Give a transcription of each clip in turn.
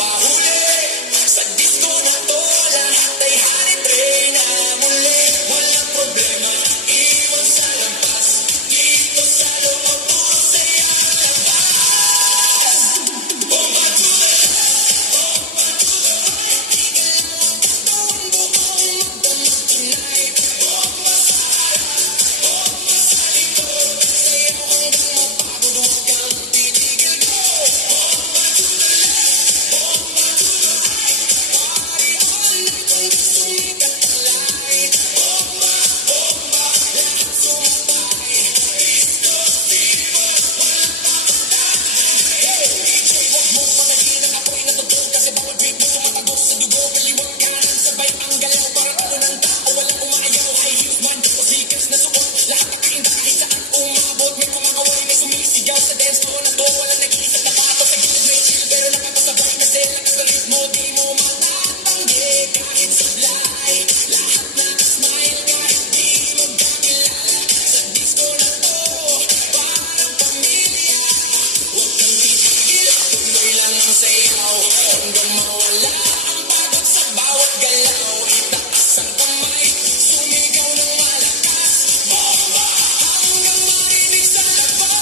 mapahuli. Sa disco na to, lahat ay halitre na muli. Walang problema, iwan sa lampas. Dito sa loob mo, saya labas. Bomba to the left, bomba to the right. Tigil ang katawan buong magdamag tonight. Bomba sa harap, bomba sa likod. Sayaw hanggang mapagod, huwag kang titigil ko. Bomba to the left, bomba to the right. Party all night hanggang sumikat ang light. Bomba, bomba, lahat sumabay. Disco fever, walang papatay. DJ, wag mong panahin ang apoy na totoo. Kasi bawat beat mo tumatagos sa dugo. Kaliwat kanan, sabay ang galaw. Parang ano ng tao, walang umayaw. High heels man, o sneakers na suot. Lahat nakain kahit saan umabot. May kumakaway, may sumisigaw sa dance floor na to. Walang nag-iisip na pato sa gilid, may chill. Pero nakakasabay kasi lakas ng ritmo. Di mo matatanggi kahit sablay. Lahat nakasmile kahit di magkakilala. Sa disco na to, parang pamilya. Huwag kang titigil, tuloy lang ang sayaw. Hanggang mawala ang pagod sa bawat galaw. Itaas ang kamay, sumigaw ng malakas. Bomba, hanggang marinig sa labas.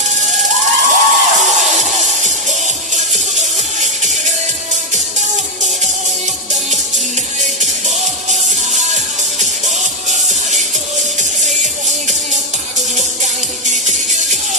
Bomba to the right, igalaw ang katawan buong magdamag tonight. Bomba sa harap, bomba sa likod. Sayaw hanggang mapagod, huwag kang titigil ko.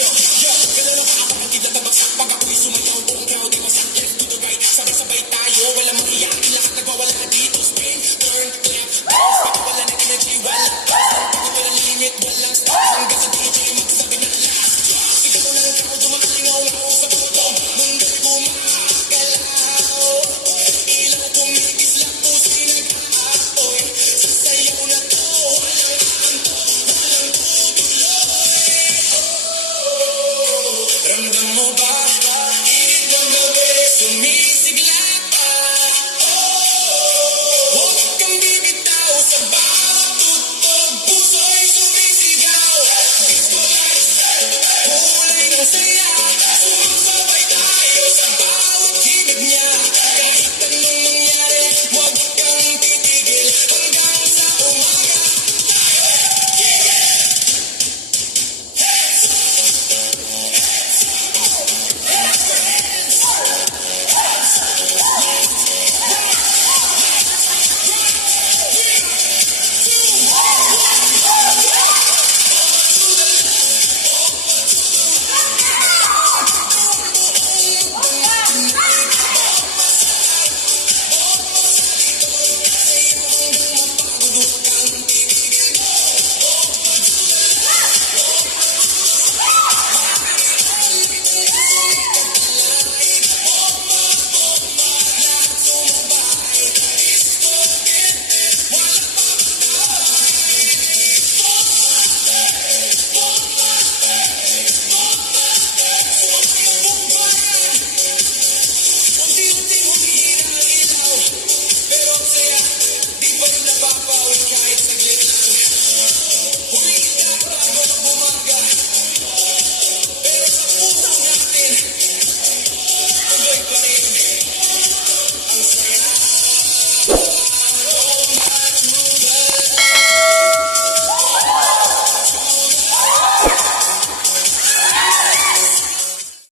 Yo, yo, galaw na kaapangkid na tabagsak. Pag ako'y sumayaw, buong crowd ay masak. Left to the right, sabay-sabay tayo. Walang mahiya, lahat nagwawala dito. Spin, turn, left, bounce. Pag wala ng energy, walang pause. Pagod walang limit, walang stop. Hanggang sa DJ magsasabi ng last drop. Ikaw ng crowd, umalingaw-ngaw sa gutom. Mundo'y gumagalaw. Ilaw kumikislap, puso'y nag-aapoy. Sa sayaw na to, walang aantok, walang tutuloy. Ramdam mo ba? Ibang gabi, sumisigla pa. Huwag kang bibitaw sa bawat tugtog. Puso'y sumisigaw. Disco lights, kulay ng saya.